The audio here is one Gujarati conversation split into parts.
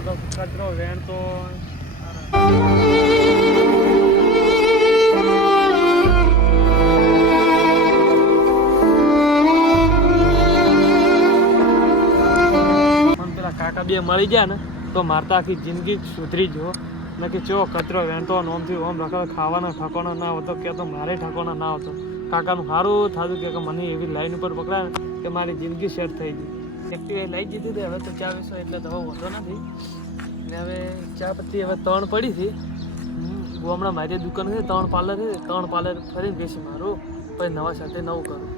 તો મને પેલા કાકા બે મળી ગયા ને, તો મારતા આખી જિંદગી સુધરી જો નક્કી ચો કચરો વેણતો નોમથી ઓમ રખડ ખાવાના ઠાકોના ના હતો કે તો મારે ઠકોનો ના હતો કાકાનું સારું થતું કે મને એવી લાઈન ઉપર પકડાય કે મારી જિંદગી સેટ થઈ ગઈ. એક્ટિવા લઈ દીધી હતી હવે તો ચા વેસો એટલે તો વાંધો નથી. ને હવે ચા પત્તી હવે ત્રણ પડી હતી હું હમણાં મારી દુકાન છે, ત્રણ પાર્લર છે, ત્રણ પાર્લર ફરીને બેસી મારું. પછી નવા સાથે નવું કરું.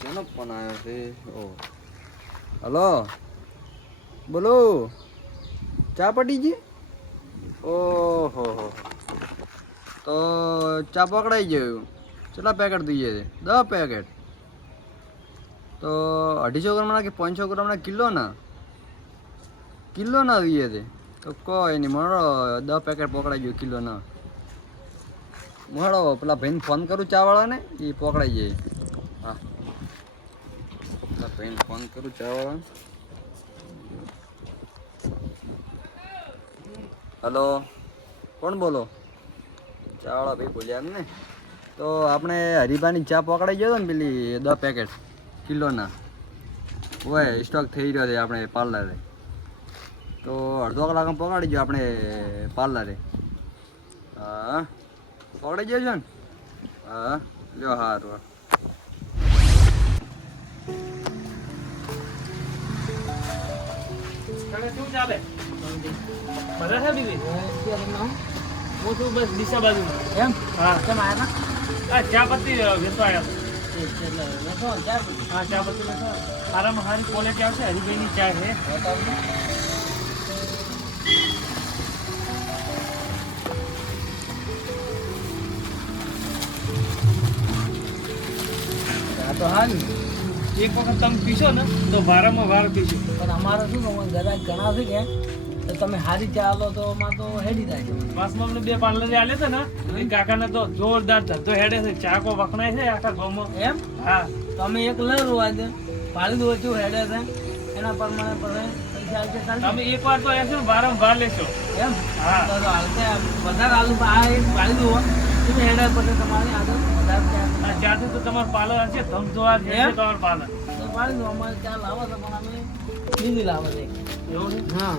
શેનો ફોન આવ્યો છે? ઓ. હલો? બોલો? ચા પડી ગઈ ઓહો. તો ચા પકડાઈ ગયું. કેટલા પેકેટ જોઈએ છે? દસ પેકેટ તો અઢીસો ગ્રામના કે પાંચસો ગ્રામના કિલોના? કિલોના જોઈએ છે. તો કોઈ નહીં, મળો. દસ પેકેટ પકડાઈ ગયું કિલોના. મળો, પેલા ભાઈને ફોન કરું ચાવાળાને એ પકડાઈ જાય. હા. પેલા ભાઈને ફોન કરું ચાવાળા હલો. કોણ બોલો? ચાવાળા ભાઈ બોલ્યા ને તો આપણે હરિભાની ચા પકડાઈ ગયો ને પેલી દસ પેકેટ કિલોના. ઓય સ્ટોક થઈ રહ્યો છે આપણે પાર્લરે તો અડધો કલાકમાં પકડી ગયો આપણે પાર્લરે હા. પકડાઈ ગયો છે ને? હા. લ્યો હારું શું ચાલે? બધા છે બીજી? હું બસ દિશા બાજુ એમ? હા. કેમ આવ્યા આ ચા પત્તી વેચવા આવ્યા હા ચા પત્તી વેચવા સારામાં સારી ક્વોલિટી આવશે. હરિભાઈની ચા છે. તો હાલ એક વખત તમે પીશો ને તો વારંવાર વાર પીશો પણ અમારે શું ગરાક ઘણા છે કે? તો તમે હારી ચા આલો તો માં તો હેડી જાય. છે પાસમાં અમને બે પાર્લર આલે છે ને એ કાકાને તો જોરદાર ધંધો હેડે છે ચા કો વખણાય છે આખા ગામમાં. એમ? હા. તમે એક આજે. પાલી દો છું હેડે છે. એના પ્રમાણે પછી પૈસા આવશે તમે એક વાર તો એસો વારંવાર લેશો. એમ? હા. તો તો હાલ કે વધારે આલુ આ એક પાડી દો તમે હેડે પછી તમારી આગળ વધારે તો તમારું પાર્લર હશે ધમધોવા છે? તમારું પાર્લર તો દો અમારે ચા લાવો છો પણ અમે બીજી લાવો છે એવું હા.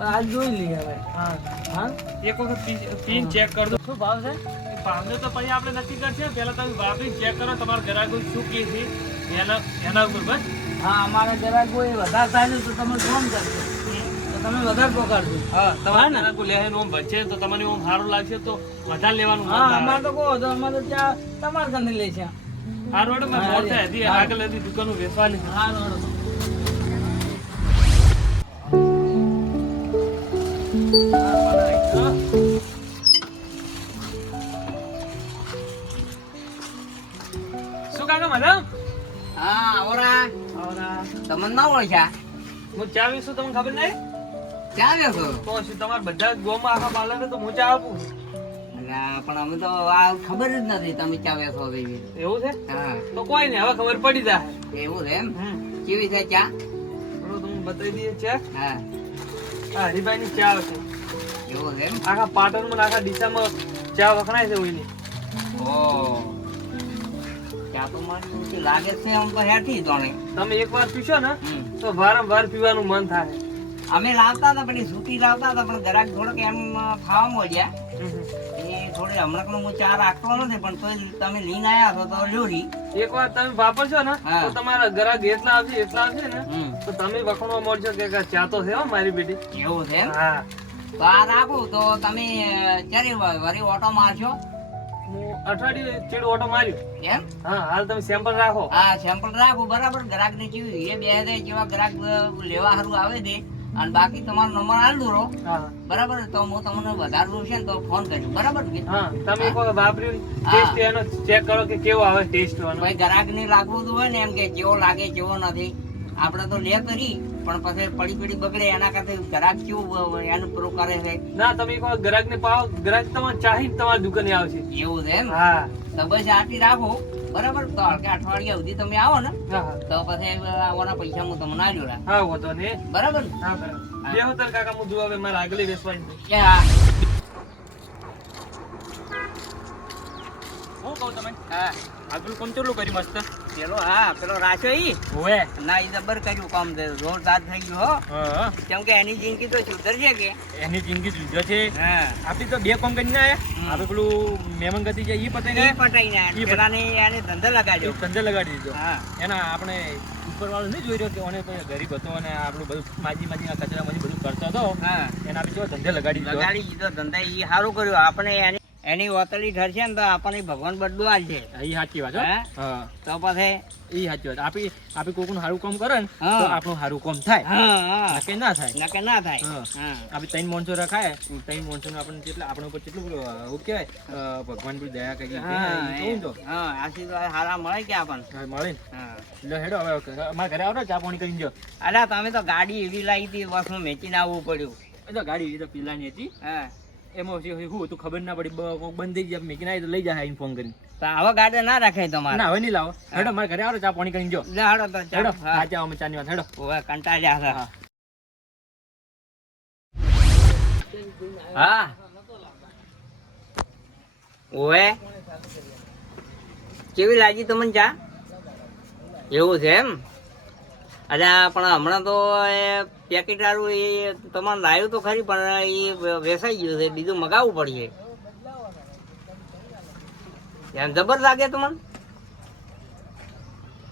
આજ જોઈ લઈએ હવે. હા. હા? એક વખત પીન ચેક કર દો. શું ભાવ છે? એ ભાવને તો પછી આપણે નક્કી કરશે. પહેલાં તમે વાપરીને ચેક કરો. તમારા ગ્રાહકો શું કહે છે? એના એના ઉપર બસ. હા અમારે જરાક કોઈ વધારે થાય ને તો તમે ફોન કરજો. તો તમે વધારે પકડજો હા તમારે લેવાનું ને? ગ્રાહકો લે ઓમ બચે તો તમને ઓમ સારું લાગશે તો વધારે લેવાનું હા. અમારે તો કહો તો અમારે તો ત્યાં તમારે કને લે છે. આ રોડમાં. આગળ દુકાનો વેચવાની. હા તમને છે? હું ચા વેચું તમને ખબર નહીં? ક્યાં બેસો તો શું તમારે બધા ગોમાં આખા પાર્લર તો હું ચા આપું? પણ અમે તો આ ખબર જ નથી તમે ક્યાં બેસો એવી એવું છે? હા. તો કોઈ નહીં હવે ખબર પડી જાય. એવું છે એમ? કેવી છે ચા? થોડું તમને બતાવી દઈએ ચા? હા. આ હરિભાઈની ચા છે. એવું છે એમ? આખા પાટણમાં ને આખા ડીસામાં ચા વખણાય છે ઓઈની ઓ ચા તો મને લાગે છે આમ તો હેઠી દોણે તમે એકવાર પીશો ને તો વારંવાર પીવાનું મન થાય. અમે લાવતા હતા પણ એ લાવતા હતા પણ જરાક થોડોક એમ ખાવા મળ્યા. એ થોડી હમણાં હું ચા રાખતો નથી પણ તો તમે લીન આવ્યા છો તો લોરી એકવાર તમે વાપરશો ને તો તમારા ગ્રાહક એટલા આવશે એટલા આવશે ને તો તમે વખણવા મળશો કે ચા તો છે મારી બેટી. એવું છે હા. તો આ રાખું તો તમે અ, વરી ઓટો મારશો અઠવાડિયે ચીડ ઓટો માર્યો. એમ? હા હાલ તમે સેમ્પલ રાખો. હા સેમ્પલ રાખો બરાબર. ગ્રાહક ને કેવી એ બે દે જેવા ગ્રાહક લેવા સારું આવે દે અને બાકી તમારો નંબર આલ રહો હા. બરાબર? તો હું તમને વધારે છે ને તો ફોન કર્યો બરાબર કે? હા તમે ટેસ્ટ એનો ચેક કરો કે કેવો આવે ટેસ્ટ ભાઈ ગ્રાહક ને લાગવું તો હોય ને એમ કે કેવો લાગે કેવો નથી. આપણે તો લે કરી પણ પછી પડી પડી બગડે એના કરતા ગ્રાહક કેવું એનું પ્રો કરે છે ના તમે કોઈ ગ્રાહક ને પાવ ગ્રાહક તમારે ચાહી તમારી દુકાને આવશે. એવું છે એમ? હા. તો બસ આટલી રાખો બરાબર? તો કે અઠવાડિયા સુધી તમે આવો ને. તો પછી આવવાના પૈસા હું તમને ના જોડા હા વાંધો ને. બરાબર ને? હા બરાબર. બે હોતર કાકા હું જોવા મારા આગલી વેસવાની કે હા. હું કહું તમે હા આગળ કોણ ચોલું કરી મસ્ત? પેલો હા પેલો ઈ. હોવે ના ઈ જબર કર્યું કામ છે જોરદાર થઈ ગયું હો. કેમ કે એની જિંદગી તો સુધરશે કે. એની જિંદગી સુધર છે. હા. આપણી તો બે કોમ કરીને આયા. આપણે પેલું મેમન ગતિ છે એ પતાઈને એ પટાઈને ઈ પેલા ને એને ધંધો લગાડ્યો. ધંધો લગાડી દીધો. હા. એના આપણે ઉપર વાળો નહીં જોઈ રહ્યો કે ઓને કોઈ ગરીબ હતો અને આપણું બધું માજી માજી કચરા માજી બધું કરતો હતો. હા. એને આપણે ધંધે લગાડી દીધો. લગાડી દીધો ધંધા ઈ સારું કર્યું. આપણે એની એની ઓતળી ઠરશે ને તો આપણને ભગવાન બદલું આલશે એ સાચી વાત હે? તો પછી? એ સાચી વાત. આપી આપી કોકનું સારું કામ કરે ને તો આપણું સારું કામ થાય. નકે ના થાય. નકે ના થાય. આપણે ત્રણ માણસો રખાય. ત્રણ માણસો આપણને કેટલા આપણા ઉપર કેટલું શું કહેવાય. ભગવાન પર દયા કરી તો હા આશીર્વાદ સારા મળે કે આપણને મળે ને. હેડો હવે અમારા ઘરે આવડો ચા પાણી કરીને જો. અલા તમે તો ગાડી એવી લાવી હતી બસ હું મેચીને આવવું પડ્યું. એ તો ગાડી એ તો પીલાની હતી. હા. એમાં હું તું ખબર ના પડી બંધ થઈ ગયા આવી તો લઈ જાય ઇન્ફોર્મ કરીને. તો આવા ગાડી ના રાખે તમારે. ના હવે નહીં લાવો. હેડો મારા ઘરે આવડો ચા પાણી કરીને જો. તો હેડો હા. ચા અમે ચાની વાત હેડો. કંટાળ્યા હા. હા. ઓએ કેવી લાગી તમને ચા? એવું છે એમ? અલ્યા, પણ હમણાં તો એ પેકેટ વાળું એ તમારે લાવ્યું તો ખરી, પણ એ વેસાઈ ગયું છે. બીજું મગાવવું પડશે. એમ જબર લાગે તમને?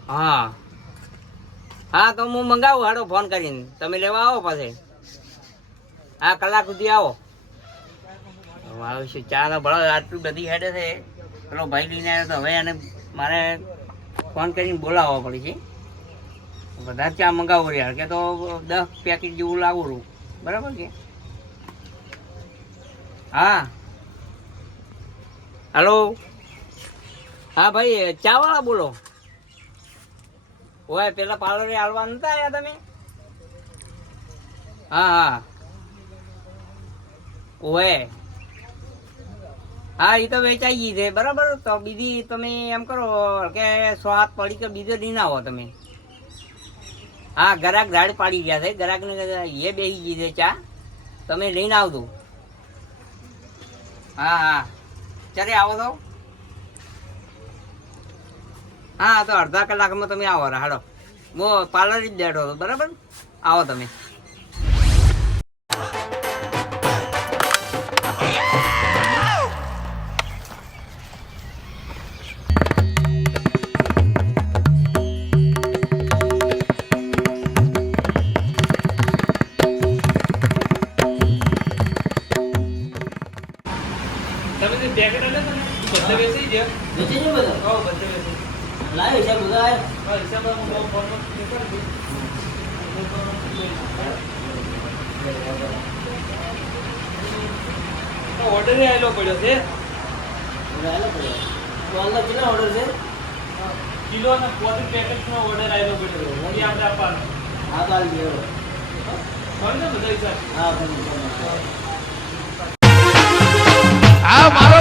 હા. હા, તો હું મંગાવું હાડો ફોન કરીને. તમે લેવા આવો પાસે હા કલાક સુધી આવો. મારું શું ચા નો ભળો, આટલું બધી હેડે છે. પેલો ભાઈ લઈને આવ્યો તો હવે એને મારે ફોન કરીને બોલાવવો પડે વધારે ચા મંગાવું યાર કે તો દસ પેકેટ જેવું લાવું રૂ બરાબર છે હા. હલો. હા ભાઈ ચાવાળા બોલો. ઓય, પેલા પાર્લરે હાલવા નતા આવ્યા તમે? હા હા. ઓય. હા એ તો વેચાઈ ગઈ છે. બરાબર? તો બીજી તમે એમ કરો કે સો હાથ પડી કે બીજો દિન આવો તમે. હા, ગરાક ઝાડ પાડી ગયા છે. ગરાકને એ બેસી ગઈ છે ચા. તમે લઈને આવજો. હા હા. ક્યારે આવો તો હા, તો અડધા કલાકમાં તમે આવો. હાલો. હું પાર્લર જ બેઠો હતો બરાબર? આવો તમે. બધે વેચી દે વેચી નહીં બધો? હો બધે વેચી લાવ હિસાબ બધા હા હિસાબ હું બહુ ફોનમાં નીકળી ઓર્ડર આવેલો પડ્યો છે? કેટલા ઓર્ડર છે? કિલો અને પોતે પેકેટ ઓર્ડર આવેલો પડ્યો છે. એ આપણે આપવાનો હા કાલ દેવો હોય ને બધા હિસાબ? હા આ મારો